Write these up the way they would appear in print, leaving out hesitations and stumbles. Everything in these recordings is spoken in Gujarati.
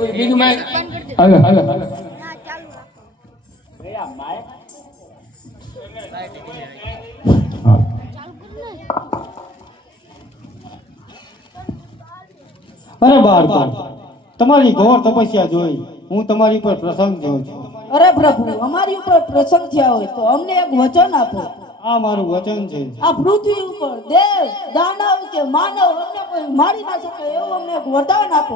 બીજું મેં હાલો હાલો હાલો અરે બાળકો, તમારી ઘોર તપસ્યા જોઈ હું તમારી પર પ્રસન્ન થયો છું. અરે પ્રભુ, અમારી ઉપર પ્રસન્ન થયા હોય તો અમને એક વચન આપો. આ મારું વચન છે. આ પૃથ્વી ઉપર દેવ, દાનવ કે માનવ અમને કોઈ મારી ના શકે એવું અમને એક વરદાન આપો.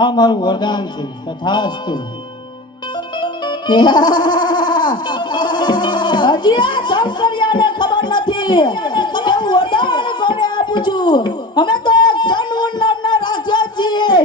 આ મારું વરદાન છે. તથાસ્તુ. હજી આ સંસ્કરિયાને ખબર નથી કે હું વરદાન કોને આપું છું. અમે તો જનવન નામના રાજા છીએ.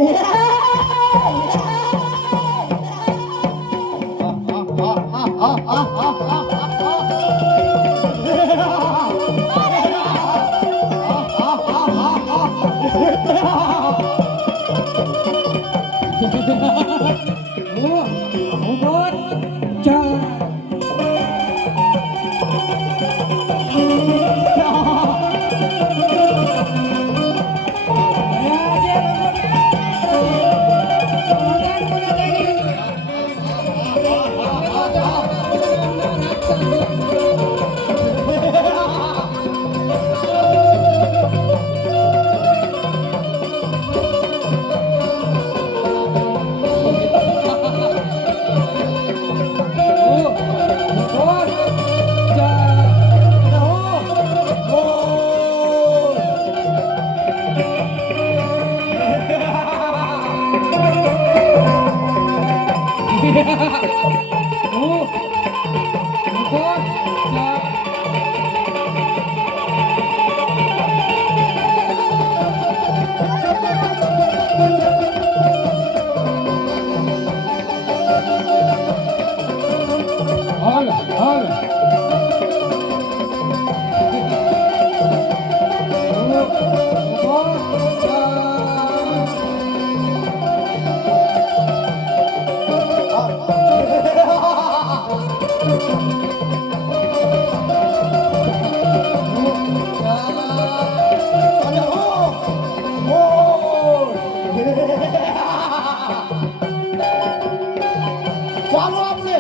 ચાલો આપણે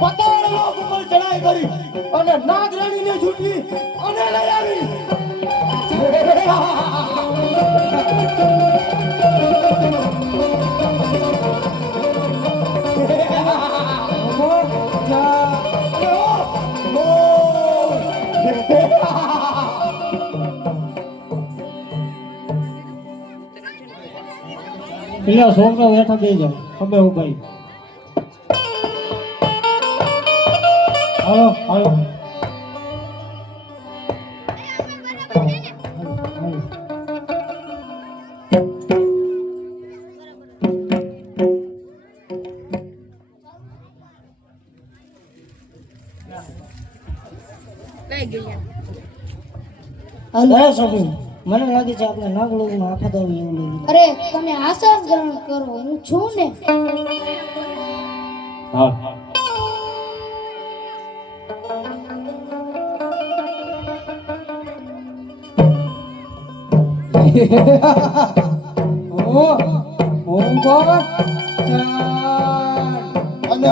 પતાળ લોક ઉપર ચડાઈ કરી અને નાગરાણીને છૂટવી અને લઈ આવી. પેલા છોકરા બેઠા બે જાવ ખબર હું ભાઈ. હાલો હાલો મને લાગે છે આપણે નાગલોકમાં આફત આવી એવું લાગે. અરે તમે આશા ગ્રહણ કરો, હું છું ને. હા અને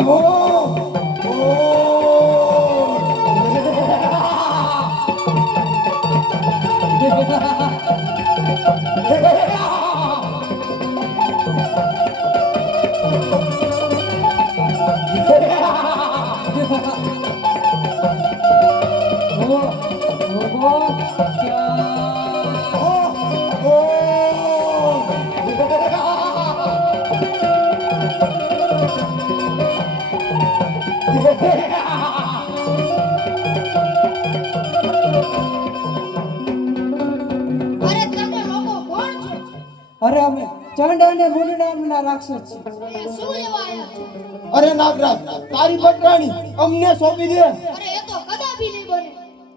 અરે તમે લોકો કોણ છો? અરે અમે ચંડ અને મુનિ નામના રાક્ષસ છીએ. એ શું લેવા આયા છો? અરે નાગરાજ, તારી પટરાણી અમને સોંપી દે. અરે એ તો કદાપી નહીં બને.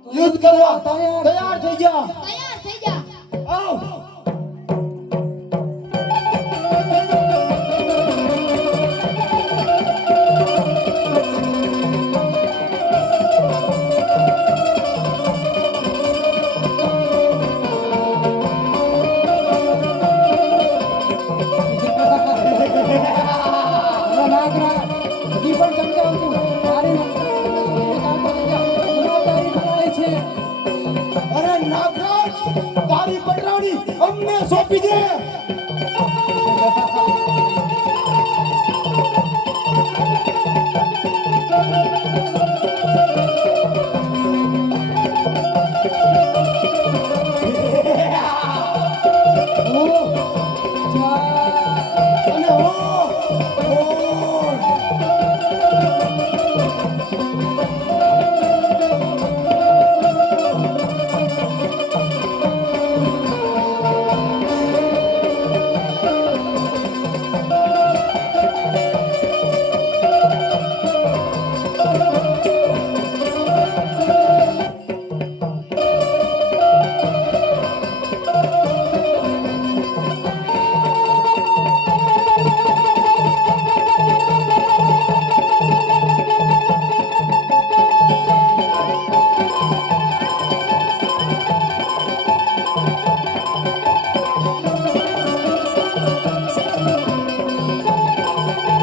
યુદ્ધ કરવા તૈયાર થઈ જા. તૈયાર થઈ જા. આવ. તારી પટરાણી અમને સોંપી દે. અને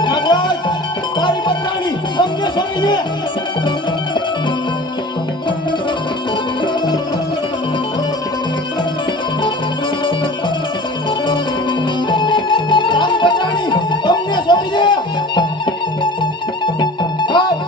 નાગરાજ, તારી પટરાણી અમને સોંપી દે. તારી પટરાણી અમને સોંપી દે. આવ.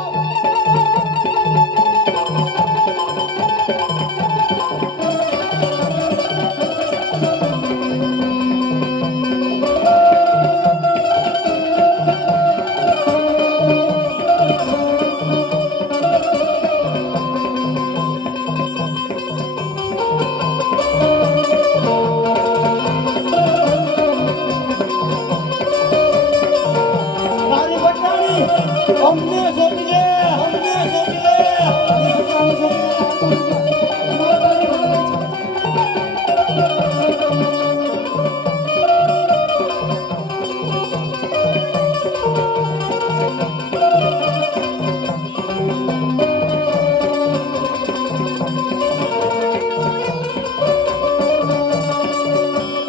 તારી પટરાણી અમને સોંપી દે. અમને સોંપી દે.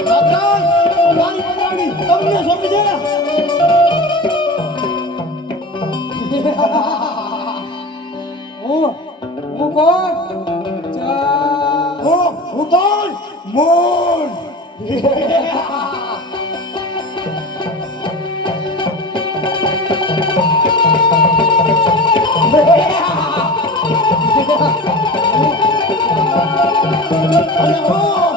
નાગરાજ, તારી પટરાણી અમને સોંપી દે. હું કોણ? હું કોણ? મોન. અને મોન.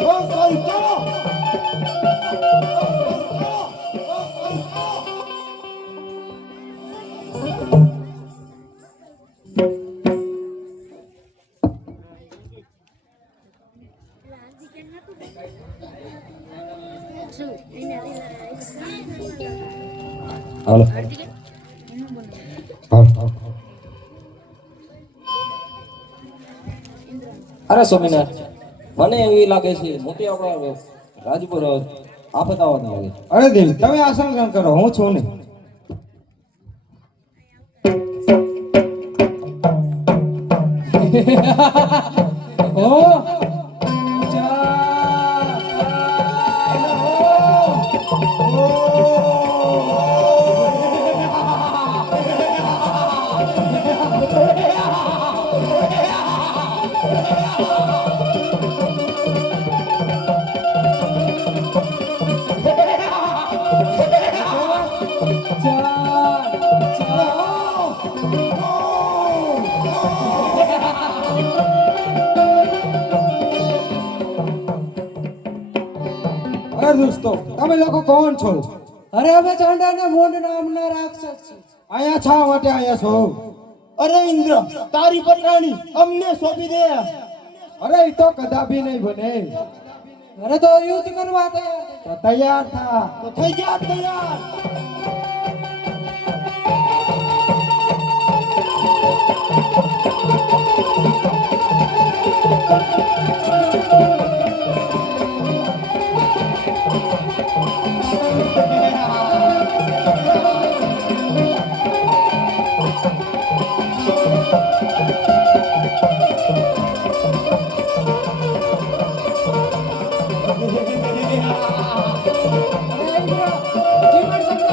બહુ સારું, ચાલો. હાલો. અરે સ્વામિનારાયણ, મને એવી લાગે છે મોટી આપણા રાજપુર આફત આવવાની લાગે છે. અરે દેવ, તમે આ સંગ્રહ કરો, હું છું ને. અરે દોસ્તો, તમે લોકો કોણ છો? અરે અમે ચાંડા ને મોંડ નામના રાક્ષસ છીએ. અહીંયા છા માટે અહીંયા છો? અરે ઇન્દ્ર, તારી પટરાણી અમને સોંપી દે. અરે એ તો કદાપી નહીં બને. અરે તો યુદ્ધ કરવા તૈયાર. તો તૈયાર થા. તો થઈ ગયા તૈયાર. અરે ઇન્દ્ર, જીવન સંગ્રામ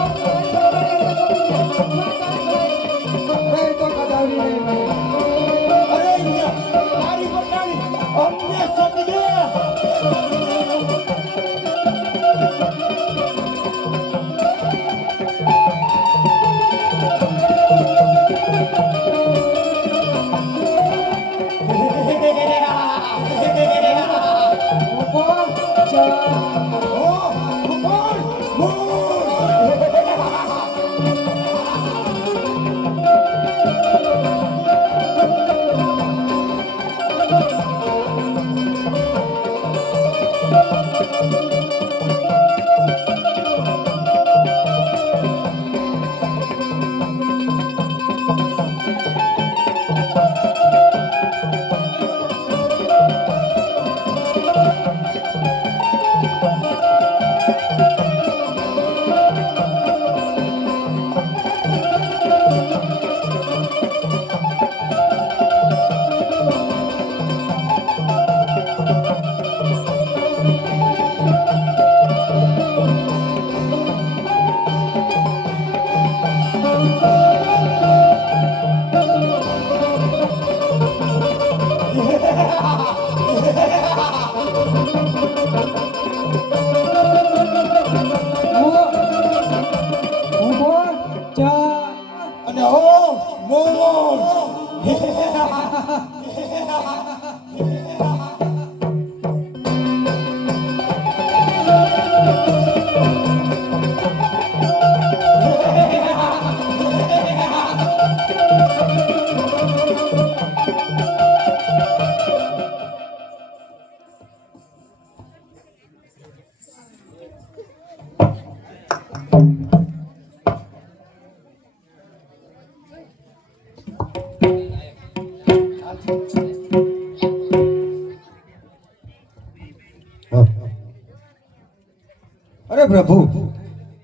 અરે પ્રભુ,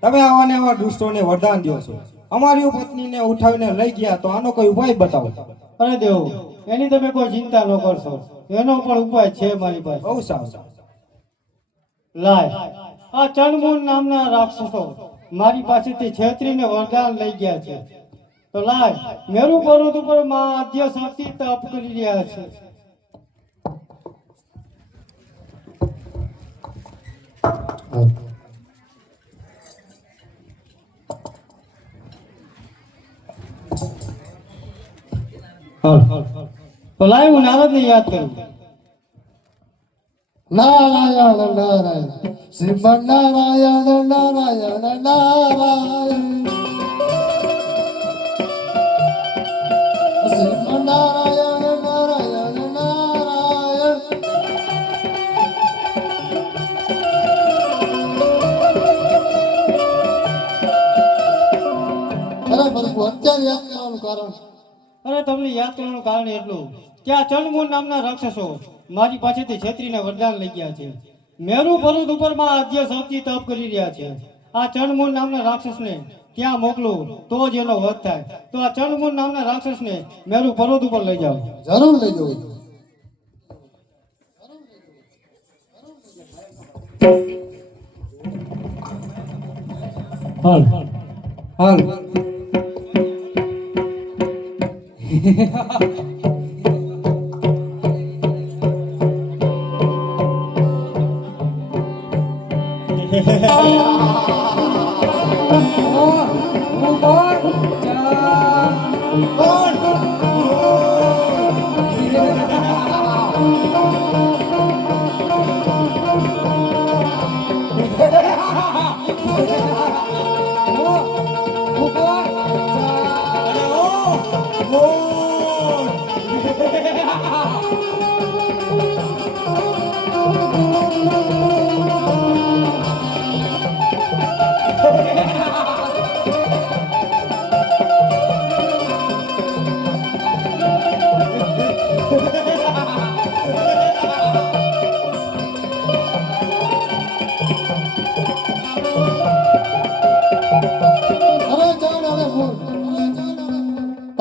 તમે આવાને આવા દુષ્ટોને વરદાન દો છો. અમારી પત્નીને ઉઠાવીને લઈ ગયા તો આનો કોઈ ઉપાય બતાવો. અરે દેવ, એની તમે કોઈ ચિંતા ન કરશો, એનો પણ ઉપાય છે મારી પાસે. બહુ સારું. લાય, આ ચણમૂન નામના રાક્ષસો મારી પાસેથી છેતરીને વરદાન લઈ ગયા છે. તો લાય, મેરુ પર્વત ઉપર માં આદ્ય શક્તિ તપ કરી રહ્યા છે. તો લાય, હું નારદને યાદ કરું. નારાયણ નારાયણ શ્રીમન નારાયણ નારાયણ નારાયણ શ્રીમન નારાયણ નારાયણ નારાયણ અરે પ્રભુ, અત્યારે યાદ કરવાનું કારણ અરે તમને યાદ કરવાનું કારણ એટલું કે આ ચણમૂન નામના રાક્ષસો મારી પાસેથી છેતરીને વરદાન લઈ ગયા છે. મેરુ પર્વત ઉપર માં આદ્ય શક્તિ તપ કરી રહ્યા છે. આ ચણમૂન નામના રાક્ષસને ત્યાં મોકલું તો જ એનો વધ થાય. તો આ ચણમૂન નામના રાક્ષસને મેરુ પર્વત ઉપર લઈ જાઓ. જરૂર લઈ જવું. હાલ હાલ.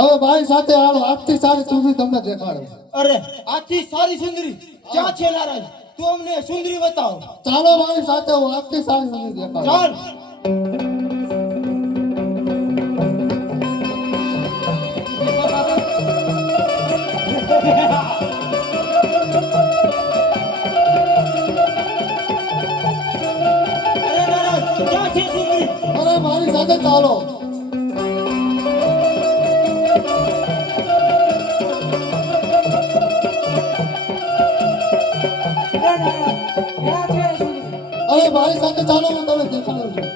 હવે ભાઈ સાથે હાલો, આજથી સારી સુંદરી તમને દેખાડો. અરે આથી સારી સુંદરી ક્યાં છે નારાજ? તું અમને સુંદરી બતાવ. ચાલો મારી સાથે, હું આજથી સારી સુંદરી દેખાડો. ચાલ. અરે નારાજ, ક્યાં છે સુંદરી? અરે મારી સાથે ચાલો. અરે મારી સાથે ચાલો, હું તમને દેખાડું છું.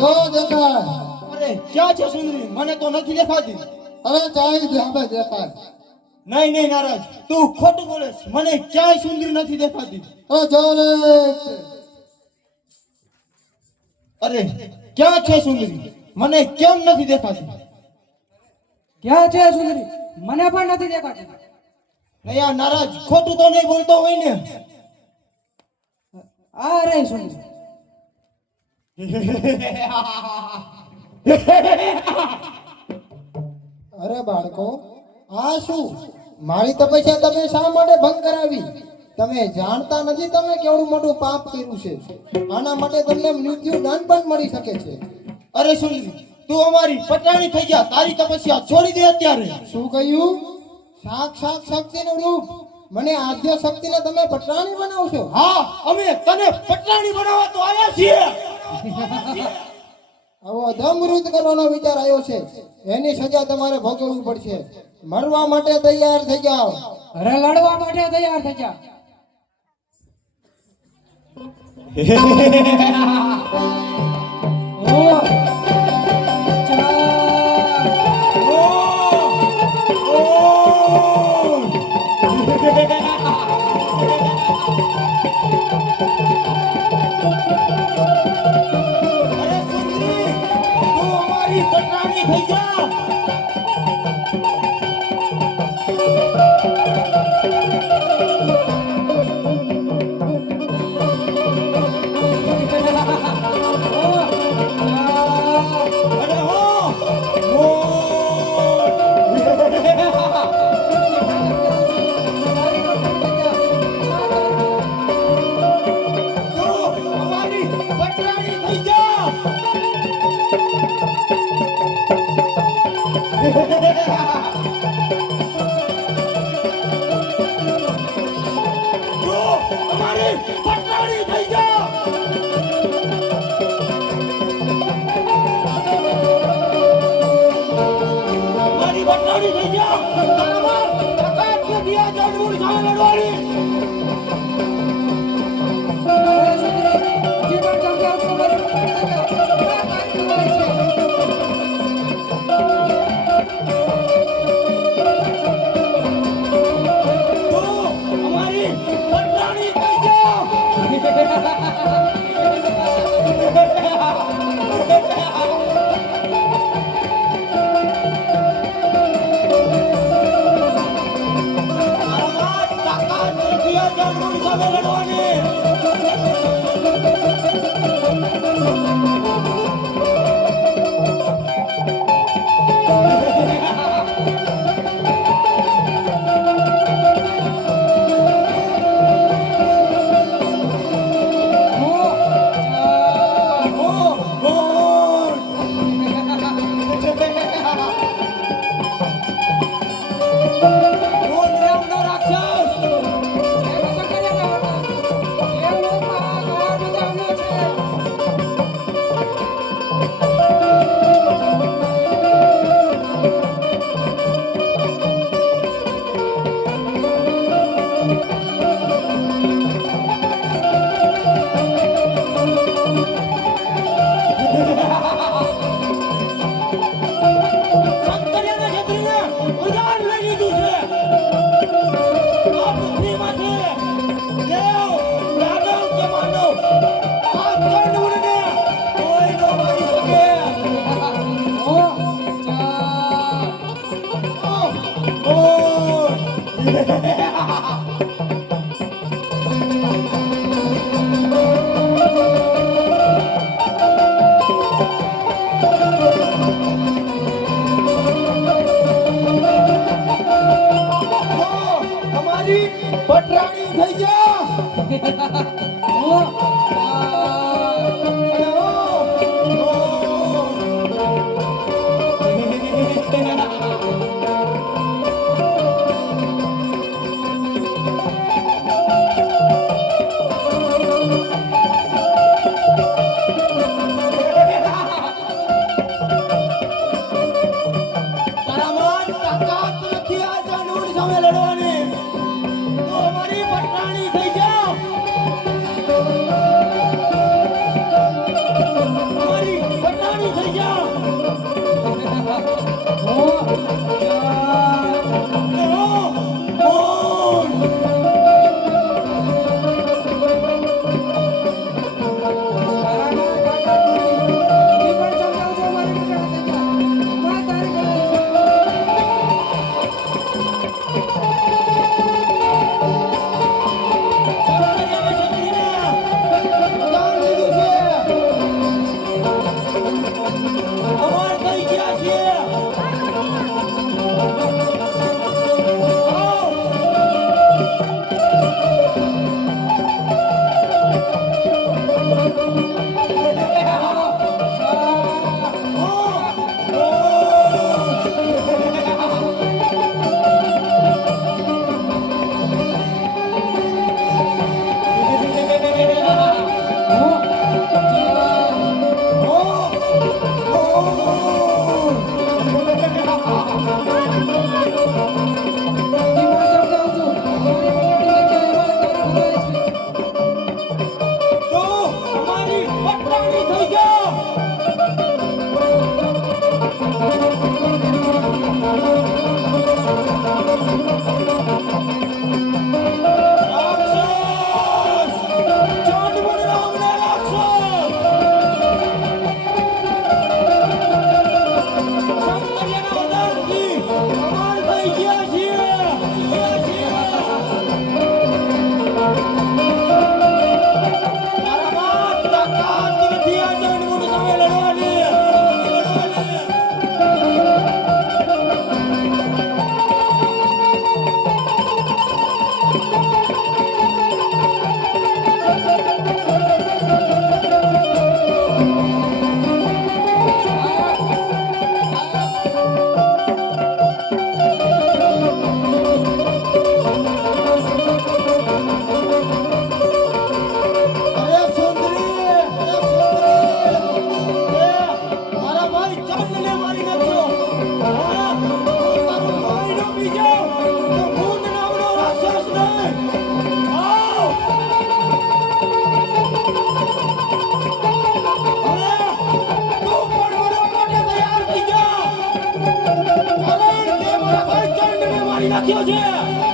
જો દેખાય. અરે ક્યાં છે સુંદરી? મને તો નથી દેખાતી. અરે જાય સામે દેખાય. નહીં નહીં નારાજ, તું ખોટું બોલે છે. મને ક્યાંય સુંદરી નથી દેખાતી. અરે જો રે. અરે ક્યાં છે સુંદરી? મને કેમ નથી દેખાતી? ક્યાં છે સુંદરી? મને પણ નથી દેખાતી. નહીં આ નારાજ, ખોટું તો નહીં બોલતો હોય ને? આ રે સુંદરી. અરે બાળકો, આ શું? મારી તપસ્યા તમે શા માટે ભંગ કરાવી? તમે જાણતા નથી તમે કેવડું મોટું પાપ કર્યું છે. આના માટે તમને મૃત્યુ દંડ પણ મળી શકે છે. અરે સુંદરી, તું અમારી પટાણી થઈ જા. તારી તપસ્યા છોડી દે અત્યારે. શું કહ્યું? સાક્ષાત શક્તિનું રૂપ મને આદ્ય શક્તિને તમે પટરાણી બનાવશો? હા, અમે તને પટરાણી બનાવવા તો આવ્યા છીએ. આવો અધમૃત કરવાનો વિચાર આવ્યો છે, એની સજા તમારે ભોગવવી પડશે. મરવા માટે તૈયાર થઈ જાઓ. અરે લડવા માટે તૈયાર થઈ જા. ઓ અરે સુંદરી, તું અમારી પટરાણી થઈ જા. અરે હો તું અમારી પટરાણી થઈ જા. તું અમારી પટરાણી થઈ જા. મારી પટરાણી થઈ જા. તારામાં તાકાત નથી આ જડમૂળ સામે લડવાની. હજી પણ સમજાવ છો મારી પટરાણી છે. તું અમારી પટરાણી થઈ જા. તારામાં તાકાત નથી આ જડમૂળ સામે લડવાની. પટરાણી થઈ જા. તારામાં તાકાત નથી આ જડમૂળ સામે લડવાની. તું અમારી પટરાણી થઈ જા. અમારી પટરાણી થઈ જા. અમાર થઈ ગયા છે. નાખ્યો છે